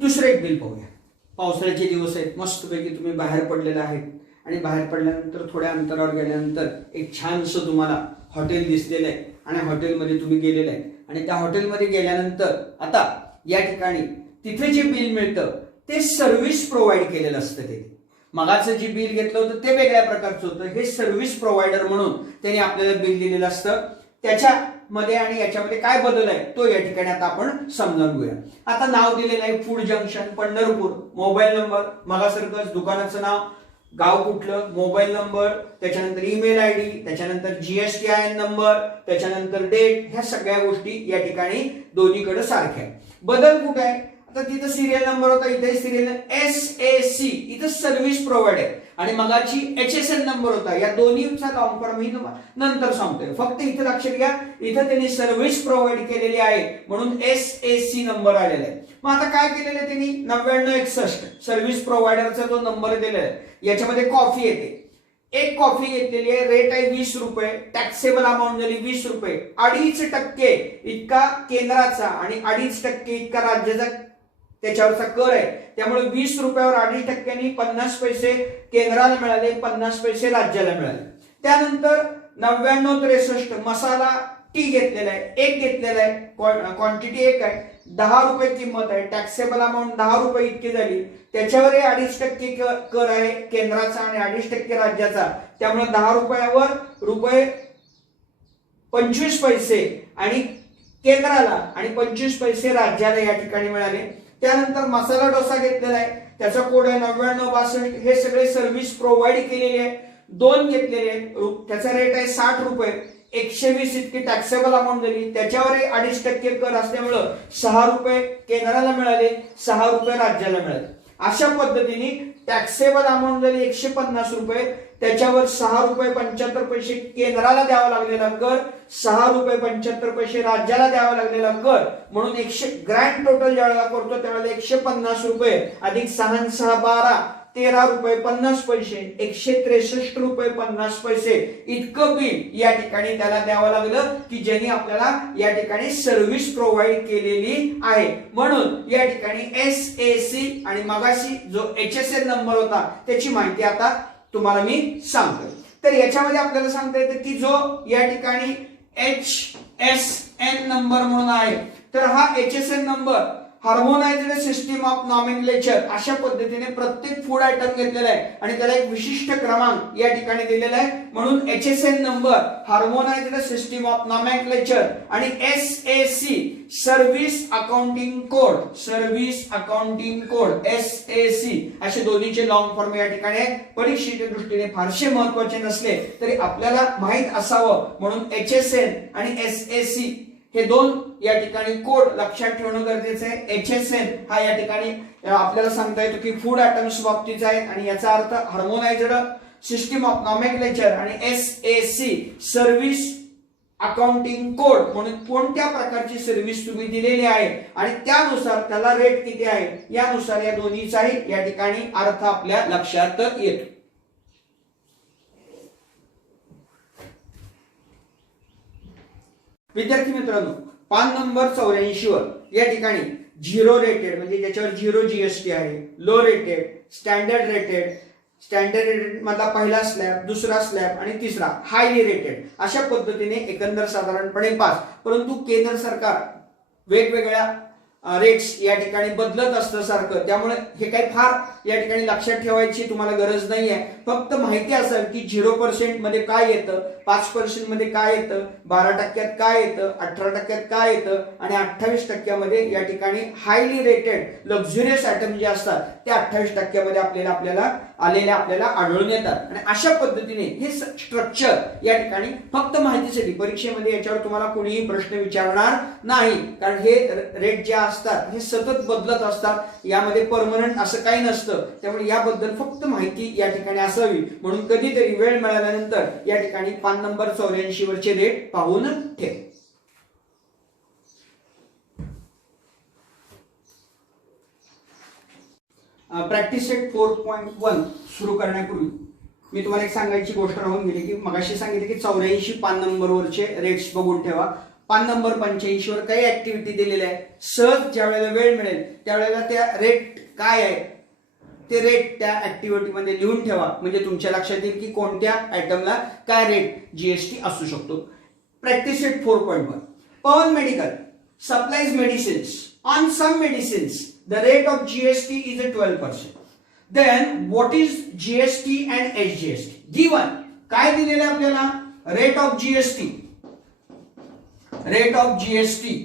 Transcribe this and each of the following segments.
दुसरं एक बिल पाहूया. पावसाळ्याचे दिवस आहेत, मस्तपैकी तुम्ही बाहेर पडलेला आहेत आणि बाहेर पडल्यानंतर थोड्या अंतरावर गेल्यानंतर एक छानसं तुम्हाला हॉटेल दिसलेलं आहे आणि हॉटेलमध्ये तुम्ही गेलेलं आहे आणि त्या हॉटेलमध्ये गेल्यानंतर आता या ठिकाणी तिथे जे बिल मिळतं ते सर्व्हिस प्रोव्हाइड केलेलं असतं. ते मगाचं जे बिल घेतलं होतं ते वेगळ्या प्रकारचं होतं. हे सर्व्हिस प्रोव्हायडर म्हणून त्यांनी आपल्याला बिल दिलेलं असतं. त्याच्यामध्ये आणि याच्यामध्ये काय बदल आहे तो या ठिकाणी आता आपण समजावून घेऊया. आता नाव दिलेलं आहे food junction Pandharpur. Mobile number मगासारखंच, दुकानाचं नाव, गाव कुठलं, मोबाईल नंबर, त्याच्यानंतर ईमेल आयडी, त्याच्यानंतर GSTIN नंबर, त्याच्यानंतर डेट, ह्या सगळ्या गोष्टी या ठिकाणी दोन्हीकडे सारख्या आहे. बदल कुठे आहे? आता तिथं सिरियल नंबर होता, इथे सिरियल SAC, इथं सर्व्हिस प्रोव्हायडर आणि मगाची HSN नंबर होता. या दोन्हीचा लॉंग फॉर्म मी नंतर सांगतोय. फक्त इथं लक्षात घ्या, इथं त्यांनी सर्व्हिस प्रोव्हाइड केलेली आहे म्हणून SAC नंबर आलेला आहे. मग आता काय केलेलं आहे त्यांनी? 9961 सर्व्हिस प्रोव्हायडरचा जो नंबर दिलेला आहे. याच्यामध्ये कॉफी येते, एक कॉफी घेतलेली आहे, रेट आहे 20 रुपये, टॅक्सेबल अमाऊंट झाली 20 रुपये, 2.5% इतका केंद्राचा आणि 2.5% इतका राज्याचा त्याच्यावरचा कर आहे. त्यामुळे 20 रुपयावर 2.5%नी 50 पैसे केंद्राला मिळाले, 50 पैसे राज्याला मिळाले. त्यानंतर 9963 मसाला टी घेतलेला आहे, एक घेतलेला आहे, क्वांटिटी एक आहे, 10 रुपये किंमत आहे, टॅक्सेबल अमाऊंट 10 रुपये इतकी झाली. त्याच्यावर 2.5% कर आहे केंद्राचा आणि 2.5% राज्याचा. त्यामुळे 10 रुपयावर रुपये 25 पैसे आणि केंद्राला आणि 25 पैसे राज्याला या ठिकाणी मिळाले. त्यानंतर मसाला डोसा घेतलेला आहे, त्याचा कोड आहे 9962. हे सगळे सर्व्हिस प्रोव्हाइड केलेले आहे. 2 घेतलेले आहेत, त्याचा रेट आहे 60 रुपये, 120 इतकी टॅक्सेबल अमाऊंट झाली. त्याच्यावर 2.5% कर असल्यामुळं 6 रुपये केंद्राला मिळाले, 6 रुपये राज्याला मिळाले. अशा पद्धतीने टॅक्सेबल अमाऊंट झाली 150 रुपये, त्याच्यावर 6 रुपये 75 पैसे केंद्राला द्यावा लागलेला कर, 6 रुपये 75 पैसे राज्याला द्यावा लागलेला कर, म्हणून 100 ग्रँड टोटल ज्यावेळेला करतो त्यावेळेला 150 रुपये अधिक 6 6 12 13 रुपये 50 पैसे, 163 रुपये 50 पैसे इतकं बिल या ठिकाणी त्याला द्यावं लागलं की ज्यांनी आपल्याला या ठिकाणी सर्व्हिस प्रोव्हाइड केलेली आहे. म्हणून या ठिकाणी SAC आणि मगाशी जो HSN नंबर होता त्याची माहिती आता तुम्हाला मी सांगतो. तर याच्यामध्ये आपल्याला सांगता येतं की जो या ठिकाणी HSN नंबर म्हणून आहे, तर हा HSN number harmonised system of nomenclature अशा पद्धतीने प्रत्येक फूड आयटम घेतलेला आहे आणि त्याला एक विशिष्ट क्रमांक या ठिकाणी दिलेला आहे. म्हणून HSN number harmonised system of nomenclature आणि SAC service accounting code, service accounting code SAC असे दोन्हीचे लॉंग फॉर्म या ठिकाणी आहे. परीक्षेच्या दृष्टीने फारसे महत्त्वाचे नसले तरी आपल्याला माहित असावं म्हणून HSN आणि SAC हे 2 या ठिकाणी कोड लक्षात ठेवणं गरजेचं आहे. HSN हा या ठिकाणी आपल्याला सांगता येतो की फूड आयटम्स बाबतीचा आहे आणि याचा अर्थ हार्मोनाइज्ड सिस्टीम ऑफ नॉमेनक्लेचर आणि SAC सर्व्हिस अकाउंटिंग कोड म्हणून कोणत्या प्रकारची सर्व्हिस तुम्ही दिलेली आहे आणि त्यानुसार त्याला रेट किती आहे यानुसार या दोन्हीचाही या ठिकाणी अर्थ आपल्या लक्षात येतो. विद्यार्थी मित्रांनो, पान नंबर 84 वर या ठिकाणी 0 रेटेड म्हणजे ज्याच्यावर 0 GST आहे, low rated, standard rated, standard rated मधला पहिला स्लॅब, दुसरा स्लॅब आणि तिसरा हायली रेटेड अशा पद्धतीने एकंदर साधारणपणे 5. परंतु केंद्र सरकार वेगवेगळ्या रेट्स या ठिकाणी बदलत असतं सारखं, त्यामुळे हे काही फार या ठिकाणी लक्षात ठेवायची तुम्हाला गरज नाहीये. फक्त माहिती असेल की 0% मध्ये काय येतं, 5% मध्ये काय येतं, 12% काय येतं, 18% काय येतं आणि 28% मध्ये या ठिकाणी हायली रेटेड लक्झुरियस आयटम जे असतात ते 28% मध्ये आपल्याला आढळून येतात. आणि अशा पद्धतीने हे स्ट्रक्चर या ठिकाणी फक्त माहितीसाठी परीक्षेमध्ये याच्यावर तुम्हाला कोणीही प्रश्न विचारणार नाही, कारण हे रेट जे असतात हे सतत बदलत असतात, यामध्ये परमनंट असं काही नसतं. त्यामुळे याबद्दल फक्त माहिती या ठिकाणी असावी म्हणून कधीतरी वेळ मिळाल्यानंतर या ठिकाणी पान नंबर 84 वरचे रेट पाहून ठेव. प्रॅक्टिस सेट 4.1 सुरू करण्यापूर्वी मी तुम्हाला एक सांगायची गोष्ट राहून गेली की मगाशी सांगितले की 84 पान नंबरवरचे रेट्स बघून ठेवा. पान नंबर 85 वर काही ऍक्टिव्हिटी दिलेल्या आहे. सहज ज्या वेळेला वेळ मिळेल त्यावेळेला त्या रेट काय आहे ते रेट त्या ऍक्टिव्हिटी मध्ये लिहून ठेवा, म्हणजे तुमच्या लक्षात येईल की कोणत्या आयटमला काय रेट जीएसटी असू शकतो. Practice set 4.1. Pawan medical supplies medicines. On some medicines the rate of GST is at 12%. Then what is GST and SGST? Given काय दिलेलं आहे आपल्याला? Rate of GST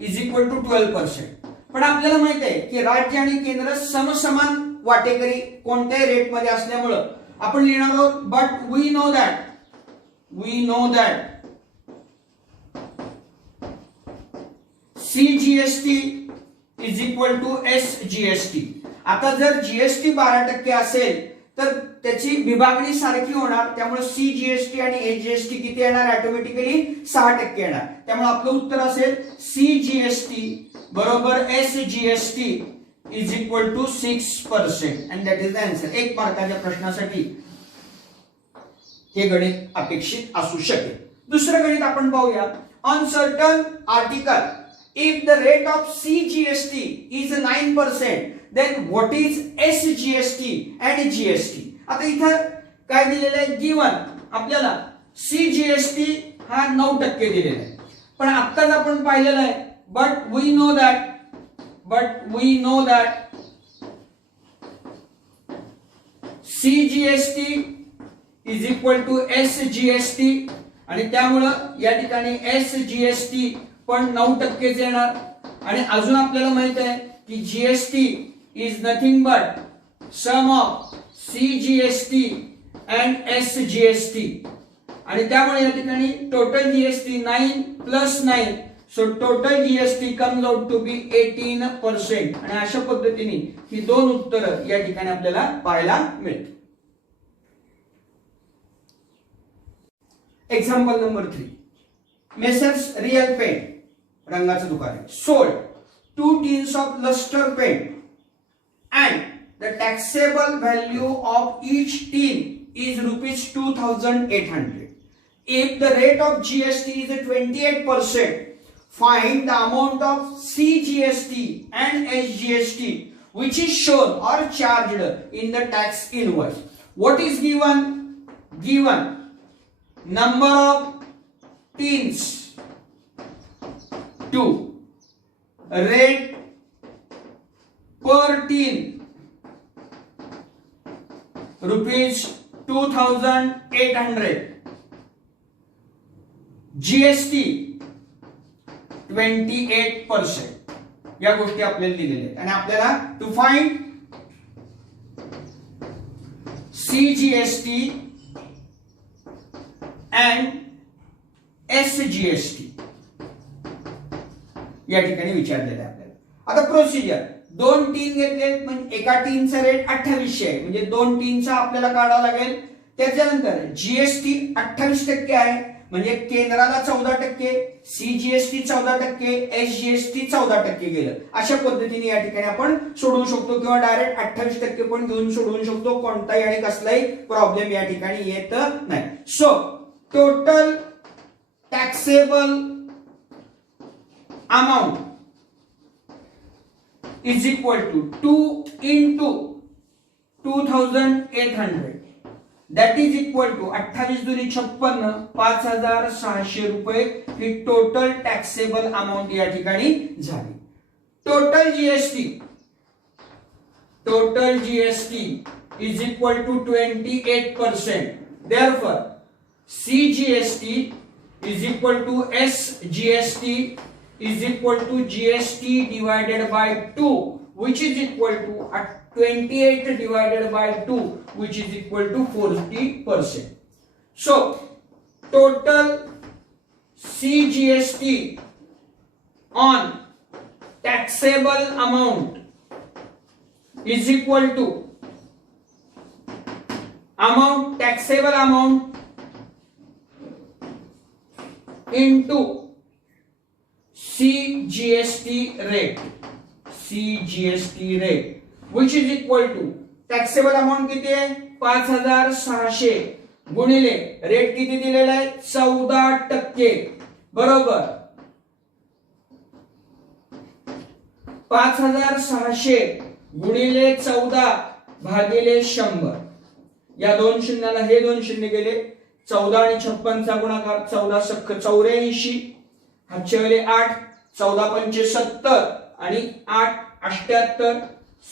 is equal to 12%. पण आपल्याला माहित आहे की राज्य आणि केंद्र समसमान वाटेकरी कोणत्याही रेट मध्ये असल्यामुळे आपण लिहिणार आहोत but we know that CGST is equal to SGST. आता जर जीएसटी 12% असेल तर त्याची विभागणी सारखी होणार, त्यामुळे CGST आणि SGST किती येणार? ऑटोमॅटिकली 6% येणार. त्यामुळे आपलं उत्तर असेल CGST बरोबर SGST is equal to 6% and that is the answer. 1 मार्काच्या प्रश्नासाठी हे गणित अपेक्षित असू शकेल. दुसरं गणित आपण पाहूया. On certain article if the rate of CGST is 9%, then what is SGST and GST? आता इथं काय दिलेलं आहे? गिवन आपल्याला CGST हा 9% दिलेला आहे, पण आत्ताच आपण पाहिलेलं आहे but we know that CGST is equal to SGST आणि त्यामुळं या ठिकाणी SGST पण 9% येणार. आणि अजून आपल्याला माहित आहे की GST is nothing but sum of CGST and SGST आणि त्यामुळे या ठिकाणी total GST 9 plus 9, so total GST comes out to be 18%. आणि अशा पद्धतीने ही दोन उत्तर या ठिकाणी आपल्याला पाहायला मिळतील. Example number 3. Messrs Real Paint रंगाचं दुकान आहे. Sold 2 tins of luster paint and the taxable value of each tin is rupees 2,800. If the rate of GST is 28%, find the amount of CGST and SGST which is shown or charged in the tax invoice. What is given? Given number of tins, 2, rate per tin rupees 2,800, GST 28%. या गोष्टी आपल्याला दिलेल्या आहेत आणि आपल्याला to find CGST and SGST या ठिकाणी विचारलेलं आहे आपल्याला. आता प्रोसिजर, 2 टीन घेतले म्हणजे एका टीनचा रेट 2800 आहे, म्हणजे 2 टीनचा आपल्याला काढावा लागेल. त्याच्यानंतर जीएसटी 28% आहे, म्हणजे केंद्राला 14%, CGST 14%, SGST 14% गेलं. अशा पद्धतीने या ठिकाणी आपण सोडवू शकतो किंवा डायरेक्ट 28% पण घेऊन सोडवू शकतो. कोणताही आणि कसलाही प्रॉब्लेम या ठिकाणी येत नाही. So total taxable amount is equal to 2 into 2,800, that is equal to 28 दुनी 56, 5,600 रुपये ही टोटल टॅक्सेबल अमाउंट या ठिकाणी झाली. Total GST is equal to 28%. Therefore CGST is equal to SGST is equal to GST divided by 2, which is equal to 28 divided by 2, which is equal to 40%. So total CGST on taxable amount is equal to taxable amount into CGST rate, which is equal to taxable amount किती आहे 5,600 गुणिले rate किती दिलेला आहे 14% बरोबर 5600 गुणिले 14 भागिले 100. या दोन शून्याला हे दोन शून्य गेले. 14 आणि 56 चा गुणाकार 14 सख्ख 84. हातचे वेळे 8. 14 पंचे 70 आणि 8 78.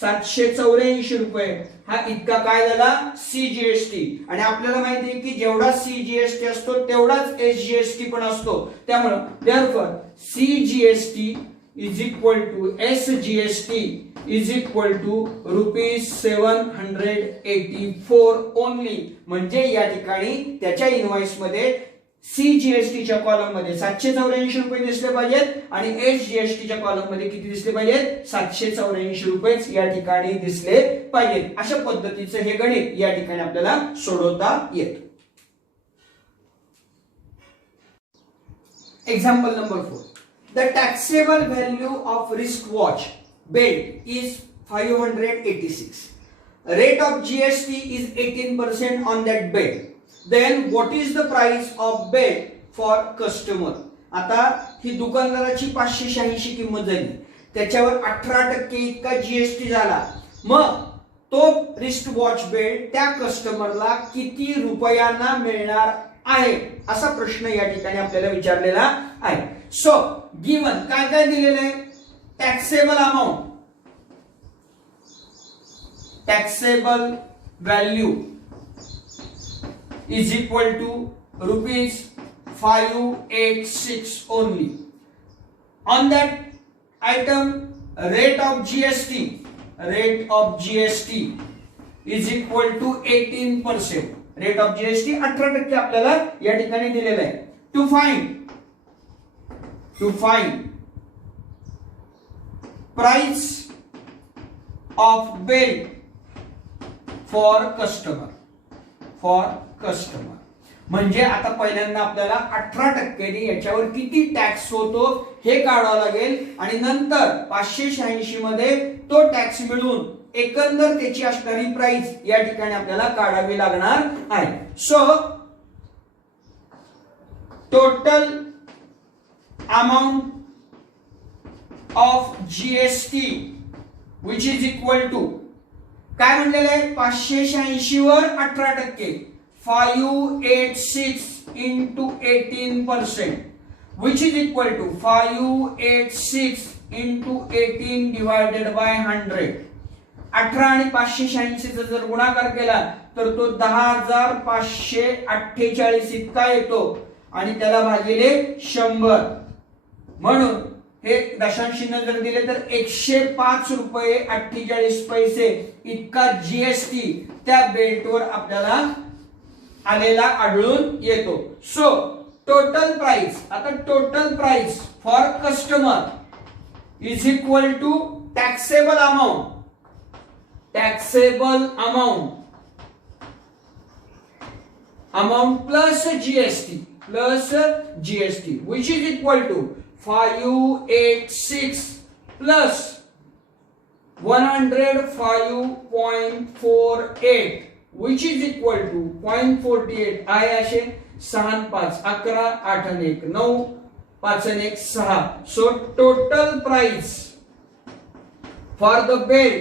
784 रुपये हा इतका काय झाला सीजीएसटी. आणि आपल्याला माहिती आहे की जेवढा सीजीएसटी असतो तेवढाच एसजीएसटी पण असतो. त्यामुळे therefore CGST is equal to SGST is equal to ₹784 only. म्हणजे या ठिकाणी त्याच्या इनवॉइस मध्ये सीजीएसटी च्या कॉलम मध्ये 784 रुपये दिसले पाहिजेत आणि एसजीएसटी च्या कॉलम मध्ये किती दिसले पाहिजेत 784 रुपयेच या ठिकाणी दिसले पाहिजेत. अशा पद्धतीचं हे गणित या ठिकाणी आपल्याला सोडवता येतं. Example number 4. The taxable value of wrist watch belt is 586. Rate of GST is 18% on that belt. Then what is the price of belt for customer? आता ही दुकानदाराची 586 किंमत झाली. त्याच्यावर 18% इतका जीएसटी झाला. मग तो रिस्ट वॉच बेल्ट त्या कस्टमरला किती रुपयांना मिळणार आहे असा प्रश्न या ठिकाणी आपल्याला विचारलेला आहे. सो गिवन काय काय दिलेलं आहे. Taxable amount, taxable value is equal to ₹586 only. On that item, rate of GST is equal to 18%. Rate of GST 18% आपल्याला या ठिकाणी दिलेलं आहे. To find price of bill for customer. म्हणजे आता पहिल्यांदा आपल्याला 18% याच्यावर किती टॅक्स होतो हे काढावं लागेल आणि नंतर 586 मध्ये तो टॅक्स मिळून एकंदर त्याची असणारी प्राइस या ठिकाणी आपल्याला काढावी लागणार आहे. So total amount of GST which is equal to काय म्हणलेलं आहे 586 वर 18% 586 into 18% which is equal to 586 into 18 divided by 100. 18 आणि 586 चा जर गुणाकार केला तर तो 10,548 इतका येतो आणि त्याला भागिले 100. म्हणून हे दशांश चिन्ह जर दिले तर 105 रुपये 48 पैसे इतका जीएसटी त्या बेल्टवर आपल्याला आलेला आढळून येतो. सो टोटल प्राइस, आता total price for customer is equal to taxable amount plus GST which is equal to 586 plus 105.48 which is equal to 0.48 आहे असे 6 5 11 8 1 9 5 1 6. So total price for the bill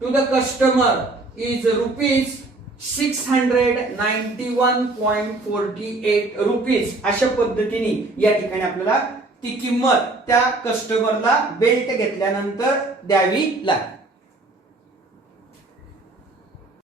to the customer is ₹691.48 rupees. अशा पद्धतीने या ठिकाणी आपल्याला ती किंमत त्या कस्टमरला बेल्ट घेतल्यानंतर द्यावी लागते.